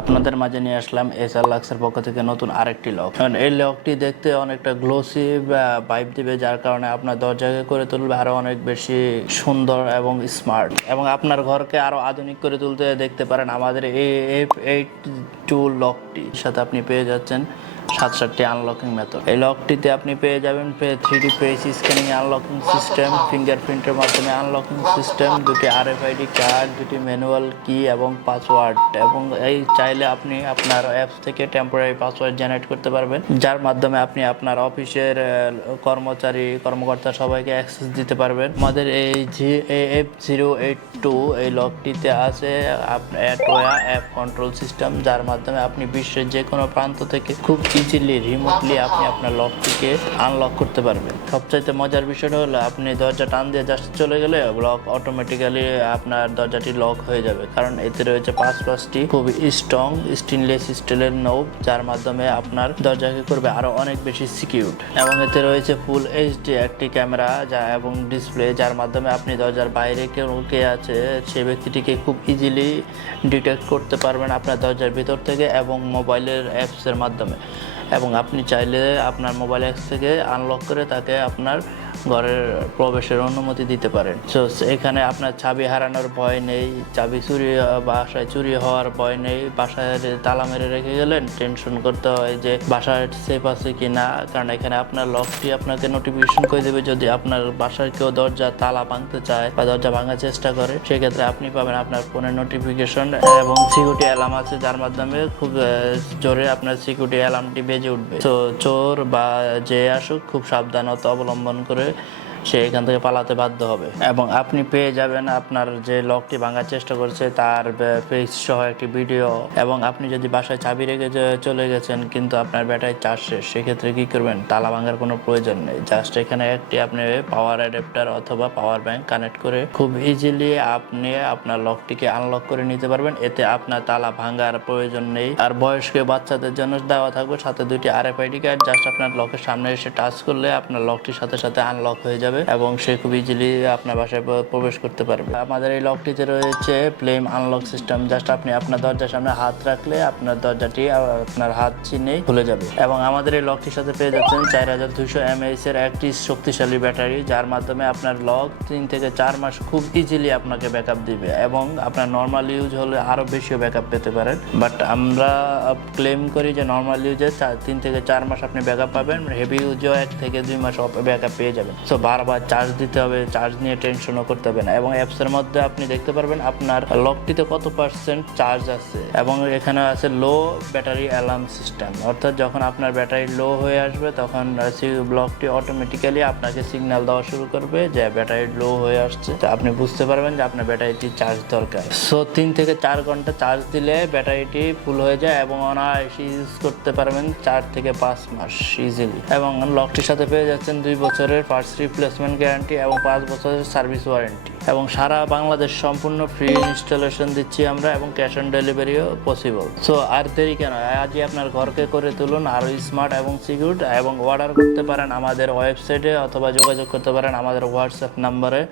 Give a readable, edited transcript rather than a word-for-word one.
আপনাদের মাঝে নিয়ে আসলাম এসআর লাক্সের পক্ষ থেকে নতুন আরেকটি লক। এই লকটি দেখতে অনেকটা গ্লোসি ভাইব দিবে, যার কারণে আপনার দরজাকে করে তুলবে আরো অনেক বেশি সুন্দর এবং স্মার্ট, এবং আপনার ঘরকে আরো আধুনিক করে তুলতে দেখতে পারেন আমাদের এই F82 লকটি সাথে আপনি পেয়ে যাচ্ছেন 7টি আনলকিং মেথড। এই লকটিতে আপনি পেয়ে যাবেন 3D face scanning unlocking system, ফিঙ্গারপ্রিন্টের মাধ্যমে আনলকিং সিস্টেম, দুটি RFID কার্ড, দুটি ম্যানুয়াল কি এবং পাসওয়ার্ড। এবং এই চাইলে আপনি আপনার অ্যাপস থেকে টেম্পোরারি পাসওয়ার্ড জেনারেট করতে পারবেন, যার মাধ্যমে আপনি আপনার অফিসের কর্মকর্তা সবাইকে অ্যাক্সেস দিতে পারবেন। আমাদের এই F082 এই লকটিতে আছে অ্যাটোয়া অ্যাপ কন্ট্রোল সিস্টেম, যার মাধ্যমে আপনি বিশ্বের যে কোনো প্রান্ত থেকে খুব ইজিলি রিমোটলি আপনি আপনার লকটিকে আনলক করতে পারবেন। সবচাইতে মজার বিষয়টা হলো আপনি দরজা টান দিয়ে জাস্ট চলে গেলে লক অটোমেটিক্যালি আপনার দরজাটি লক হয়ে যাবে, কারণ এতে রয়েছে পাঁচটি খুবই স্ট্রং স্টেনলেস স্টিলের নোব, যার মাধ্যমে আপনার দরজাকে করবে আরো অনেক বেশি সিকিউর। এবং এতে রয়েছে ফুল এইচডি একটি ক্যামেরা এবং ডিসপ্লে, যার মাধ্যমে আপনি দরজার বাইরে কে আছে সেই ব্যক্তিটিকে খুব ইজিলি ডিটেক্ট করতে পারবেন আপনার দরজার ভিতর থেকে এবং মোবাইলের অ্যাপসের মাধ্যমে। এবং আপনি চাইলে আপনার মোবাইল অ্যাপস থেকে আনলক করে তাকে আপনার ঘরের প্রবেশের অনুমতি দিতে পারেন। সো এখানে আপনার চাবি হারানোর ভয় নেই, চাবি বাসায় চুরি হওয়ার ভয় নেই। বাসায় তালা মেরে রেখে গেলেন, টেনশন করতে হয় যে বাসায় সেফ আছে কি না, কারণ এখানে আপনার লকটি আপনাকে নোটিফিকেশন করে দেবে যদি আপনার বাসায় কেউ দরজা তালা ভাঙতে চায় বা দরজা ভাঙার চেষ্টা করে। সেক্ষেত্রে আপনি পাবেন আপনার ফোনের নোটিফিকেশন এবং সিকিউরিটি অ্যালার্ম আছে, যার মাধ্যমে খুব জোরে আপনার সিকিউরিটি অ্যালার্মটি বেজে উঠবে। তো চোর বা যে আসুক খুব সাবধানতা অবলম্বন করে সে এখান থেকে পালাতে বাধ্য হবে। এবং আপনি পেয়ে যাবেন আপনার যে লকটি ভাঙার চেষ্টা করছে তার ফেস সহ একটি ভিডিও। এবং আপনি যদি বাসায় চাবি রেখে চলে গেছেন কিন্তু আপনার ব্যাটারি চার্জ শেষ, সেক্ষেত্রে কি করবেন? তালা ভাঙার কোনো প্রয়োজন নেই, জাস্ট এখানে একটি আপনি পাওয়ার অ্যাডাপ্টার অথবা পাওয়ার ব্যাংক কানেক্ট করে খুব ইজিলি আপনি আপনার লকটিকে আনলক করে নিতে পারবেন। এতে আপনার তালা ভাঙার প্রয়োজন নেই। আর বয়স্ক বাচ্চাদের জন্য দেওয়া থাকবে সাথে দুটি RFID কার্ড, জাস্ট আপনার লকের সামনে এসে টাচ করলে আপনার লকটির সাথে সাথে আনলক হয়ে যাবে এবং সে খুব ইজিলি আপনার বাসায় প্রবেশ করতে পারবে। আমাদের এই লকটিতে রয়েছে ফ্লেম আনলক সিস্টেম, জাস্ট আপনি আপনার দরজার সামনে হাত রাখলে আপনার দরজাটি আপনার হাত চিহ্নেই খুলে যাবে। এবং আমাদের এই লকটির সাথে পেয়ে যাচ্ছেন 4200 mAh এর একটি শক্তিশালী ব্যাটারি, যার মাধ্যমে আপনার লক 3 থেকে 4 মাস খুব ইজিলি আপনাকে ব্যাকআপ দিবে। এবং আপনার নর্মাল ইউজ হলে আরো বেশিও ব্যাকআপ পেতে পারেন, বাট আমরা ক্লেম করি যে নর্মাল ইউজে 3 থেকে 4 মাস আপনি ব্যাকআপ পাবেন, হেভি ইউজেও 1 থেকে 2 মাস ব্যাকআপ পেয়ে যাবেন। সো বারবার চার্জ দিতে হবে, চার্জ নিয়ে টেনশনও করতে হবে না। এবং অ্যাপসের মধ্যে আপনি দেখতে পারবেন আপনার লকটিতে কত পার্সেন্ট চার্জ আছে। এবং এখানে আছে লো ব্যাটারি অ্যালার্ম সিস্টেম, অর্থাৎ যখন আপনার ব্যাটারি লো হয়ে আসবে তখন লকটি অটোমেটিক্যালি আপনাকে সিগন্যাল দেওয়া শুরু করবে যে ব্যাটারি লো হয়ে আসছে। তো আপনি বুঝতে পারবেন যে আপনার ব্যাটারিটি চার্জ দরকার। সো 3 থেকে 4 ঘন্টা চার্জ দিলে ব্যাটারিটি ফুল হয়ে যায় এবং অনায়াসে ইউজ করতে পারবেন 4 থেকে 5 মাস ইজিলি। এবং লকটির সাথে পেয়ে যাচ্ছেন 2 বছরের পার্টস রিপ্লেসমেন্ট গ্যারান্টি এবং 5 বছরের সার্ভিস ওয়ারেন্টি। এবং সারা বাংলাদেশ সম্পূর্ণ ফ্রি ইনস্টলেশন দিচ্ছি আমরা এবং ক্যাশ অন ডেলিভারিও পসিবল। সো আর দেরি কেন, আজই আপনার ঘরকে করে তুলুন আরও স্মার্ট এবং সিকিউর। এবং অর্ডার করতে পারেন আমাদের ওয়েবসাইটে অথবা যোগাযোগ করতে পারেন আমাদের হোয়াটসঅ্যাপ নাম্বারে।